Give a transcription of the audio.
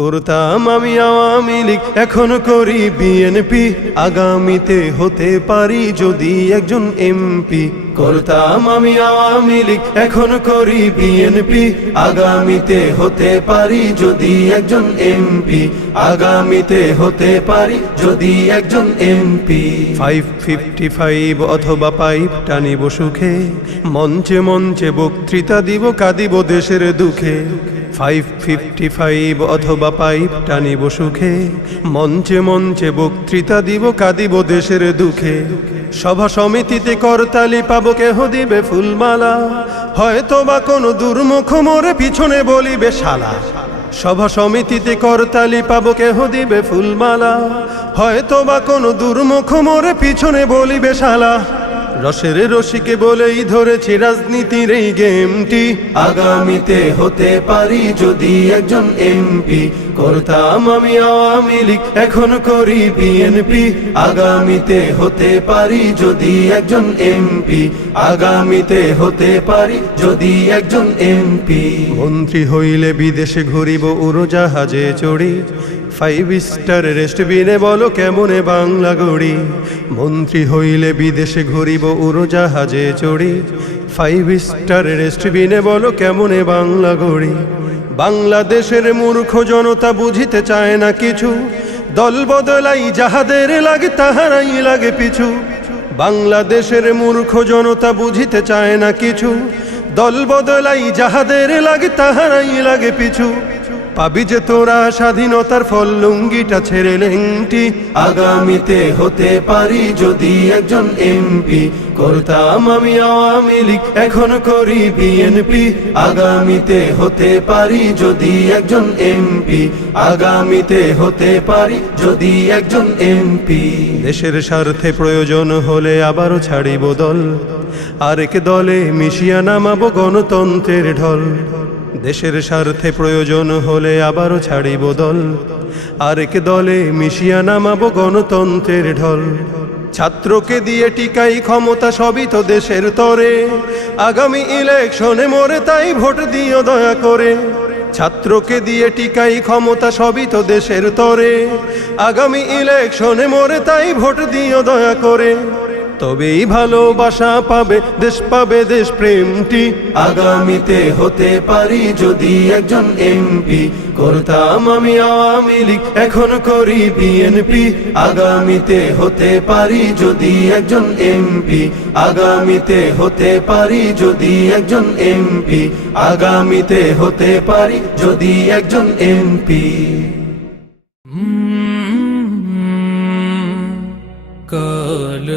করতাম আমি আওয়ামী লীগ, এখন করি বিএনপি, আগামীতে হতে পারি যদি একজন এমপি। করতাম আমি আওয়ামী লীগ, এখন করি বিএনপি, আগামীতে হতে পারি যদি একজন এমপি, আগামীতে হতে পারি যদি একজন এমপি। 555 অথবা পাইপ টানিব সুখে, মঞ্চে মঞ্চে বক্তৃতা দিব, কাঁদিব দেশের দুঃখে। 555 অথবা পাইপ টানিব সুখে, মঞ্চে মঞ্চে বক্তৃতা দিব, কাঁদিব দেশের দুঃখে। সভা সমিতিতে করতালি পাবো, কেহ দিবে ফুলমালা, হয়তো বা কোনো দুর্মুখ মোরে পিছনে বলিবে শালা। সভা সমিতিতে করতালি পাবো, কেহ দিবে ফুলমালা, হয়তো বা কোনো দুর্মুখ মোরে পিছনে বলিবে শালা। রসের রসিকে বলেই ধরেছি রাজনীতির এই গেমটি, আগামীতে হতে পারি যদি একজন এমপি। করতাম আমি আওয়ামী লীগ, এখন করি বিএনপি, আগামীতে হতে পারি যদি একজন এমপি, আগামীতে হতে পারি যদি একজন এমপি। মন্ত্রী হইলে বিদেশে ঘুরিব উড়োজাহাজে চড়ি, 5 স্টার রেস্টবিনে বলো কেমনে বাংলা গড়ি। মন্ত্রী হইলে বিদেশে ঘুরিব উড়োজাহাজে চড়ি, 5 স্টার রেস্টবিনে বলো কেমনে বাংলা গড়ি। বাংলাদেশের মূর্খ জনতা বুঝিতে চায় না কিছু, দল বদলাই যাহাদের লাগে তাহারাই লাগে পিছু। বাংলাদেশের মূর্খ জনতা বুঝিতে চায় না কিছু, দল বদলাই যাহাদের লাগে তাহারাই লাগে পিছু। পাবি যে তোরা স্বাধীনতার ফল, লুঙ্গিটা ছেড়ে লেংটি, আগামীতে হতে পারি যদি একজন এমপি। করতাম আমি আওয়ামী লীগ, এখন করি বিএনপি, আগামীতে হতে পারি যদি একজন এমপি, আগামীতে হতে পারি যদি একজন এমপি। দেশের স্বার্থে প্রয়োজন হলে আবারও ছাড়িব দল, আরেক দলে মিশিয়া নামাবো গণতন্ত্রের ঢল। দেশের স্বার্থে প্রয়োজন হলে আবারও ছাড়িব দল, আরেক দলে মিশিয়া নামাবো গণতন্ত্রের ঢল। ছাত্রকে দিয়ে টিকাই ক্ষমতা, সবই তো দেশের তরে, আগামী ইলেকশনে মোরে তাই ভোট দিও দয়া করে। ছাত্রকে দিয়ে টিকাই ক্ষমতা, সবই তো দেশের তরে, আগামী ইলেকশনে মোরে তাই ভোট দিও দয়া করে। তবেই ভালোবাসা পাবে দেশ, পাবে দেশ প্রেমটি, আগামীতে হতে পারি যদি একজন এমপি। করতাম আমি আওয়ামী লীগ, এখন করি বিএনপি, আগামীতে হতে পারি যদি একজন এমপি, আগামীতে হতে পারি যদি একজন এমপি, আগামীতে হতে পারি যদি একজন এমপি। কাল